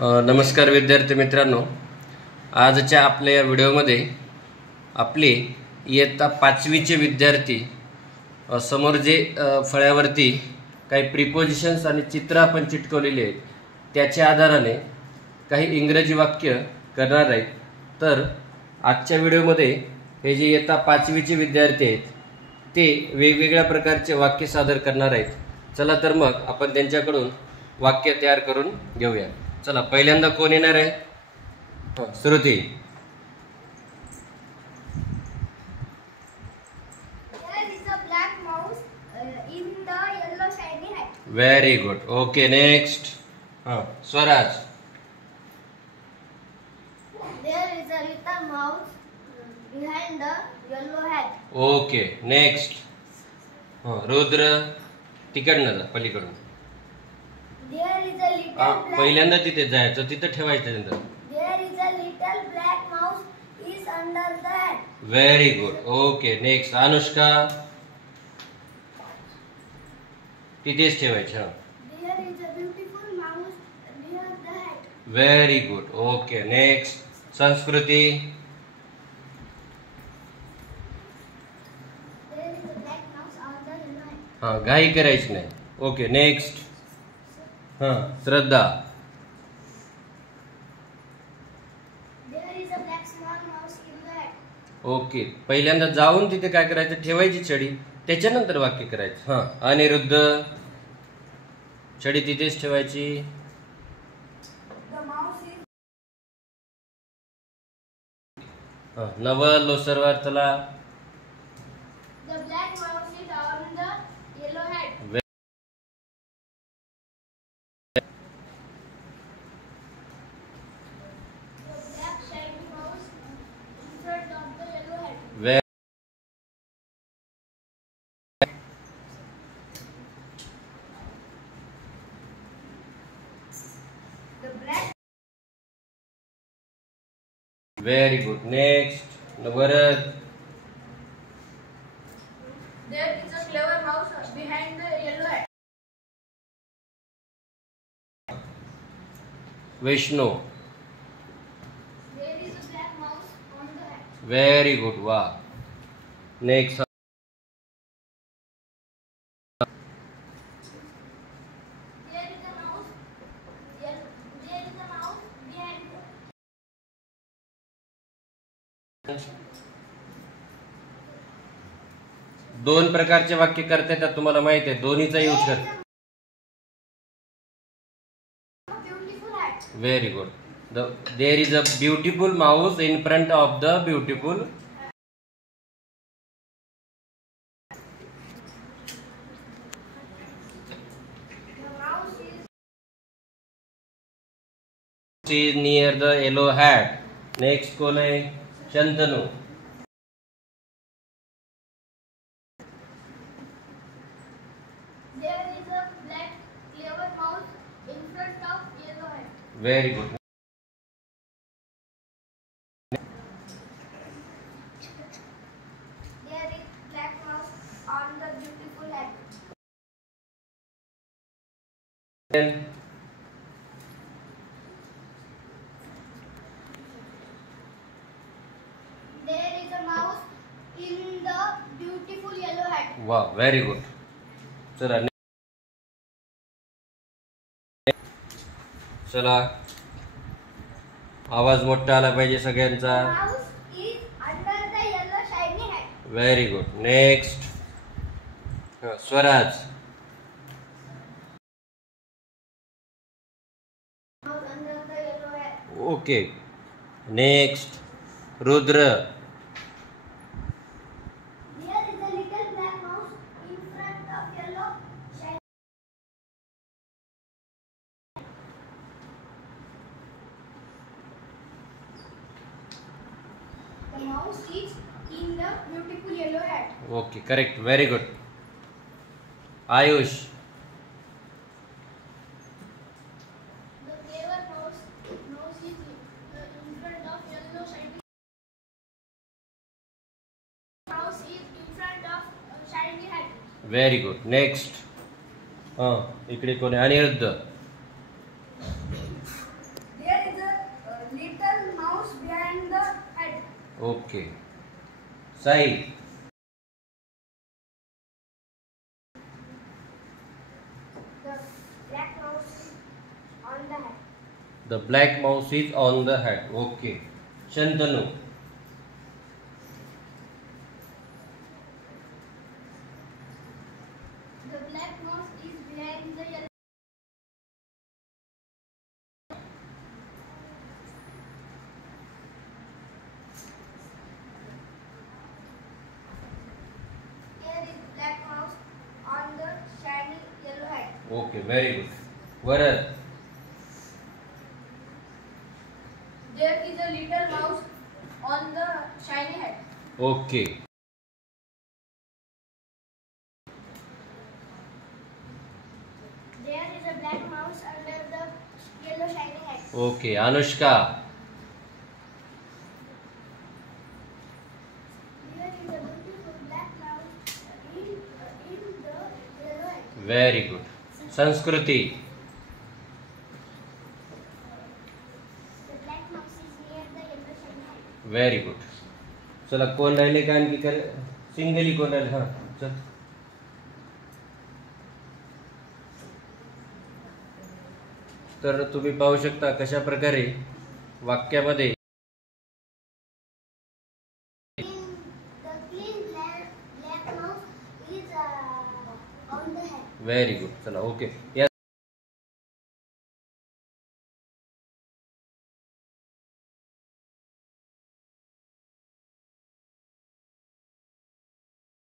नमस्कार विद्यार्थी मित्रांनो, आजच्या आपल्या या व्हिडिओमध्ये आपले इयत्ता 5वीचे विद्यार्थी समोर जे फळ्यावरती काही प्रिपोजिशन्स आणि चित्र आपण चिटकवलेली आहेत त्याच्या आधाराने काही इंग्रजी वाक्य करणार आहेत। तर आजच्या व्हिडिओमध्ये हे जे इयत्ता 5वीचे विद्यार्थी आहेत ते वेगवेगळ्या प्रकारचे वाक्य सादर करणार आहेत। चला तर मग आपण त्यांच्याकडून वाक्य तयार करून घेऊया। चला, पहिल्यांदा कोण येणार आहे? Shruti. Very good, okay next. Swaraj. There is a little mouse behind the yellow hat. Okay next. Rudra, तिकडनं जा, पलीकडून। There is a little black. पहिल्यांदा तिथे जायचं, तिथे ठेवायचं तिथं। There is a little black mouse is under the hat. Very good, okay next. Anushka, तिथेच ठेवायचं। There is a beautiful mouse near the hat. Very good, okay next. संस्कृती। There is a black mouse on the yellow hat. हाँ, घाई करायची नाही। Okay next. Shraddha. There is a black small mouse in the hat. Okay, पहिल्यांदा जाऊन तिथे काय करायचं, ठेवायची छडी, त्याच्यानंतर वाक्य करायचं। अनिरुद्ध, छडी तिथेच ठेवायची। The mouse is. नवल, लोसरवार, चला। The black mouse is on the yellow hat. The black shiny mouse in front of the yellow hat. Very The black. very good, next। Bharat। There is a clever mouse behind the yellow hat. Vishnu। There is a black mouse on the hat. very good, wow, next। There is a mouse. There is a mouse behind the. दोन प्रकारचे वाक्य करता येतात, तुम्हाला माहिती आहे, दोन्हीचा use कर। Beautiful hat. Very good. There is a beautiful mouse in front of the beautiful. The mouse is. is near the yellow hat। Next कोण आहे? Shantanu. There is a black clever mouse in front of yellow hat. Very good. There is black mouse on the beautiful hat. There is a mouse in the beautiful yellow hat. वा, very good. चला चला, आवाज मोठा आला पाहिजे सगळ्यांचा। The mouse is under the yellow shiny hat. Very good, next. Swaraj. Mouse under the yellow hat. Okay next. Rudra. There is a little black mouse in front of yellow shiny. The mouse is in the beautiful yellow hat. Okay correct, very good. Ayush. The clever mouse is in front of yellow shiny. Mouse is in front of shiny hat. Very good, next. इकडे कोण आहे? Aniruddh. Okay. Sai. The black mouse is on the black mouse is on the hat. The hat. Okay. Shantanu. The black mouse is behind the yellow. Here is black mouse on the shiny yellow hat. Okay, very good. Varad. There is a little mouse on the shiny hat. Okay. There is a black mouse under the yellow shiny hat. Okay. Anushka. There is a beautiful black mouse in the yellow hat. Very good. संस्कृती. The black mouse is near the yellow shiny hat. Very good. चला, कोण राहिले का आणखी कर singly कोण राहिले? हां, चल. तर तुम्ही पाहू शकता कशा प्रकारे वाक्यामध्ये The clean black mouse is on the hat. Very good. चला, ओके. या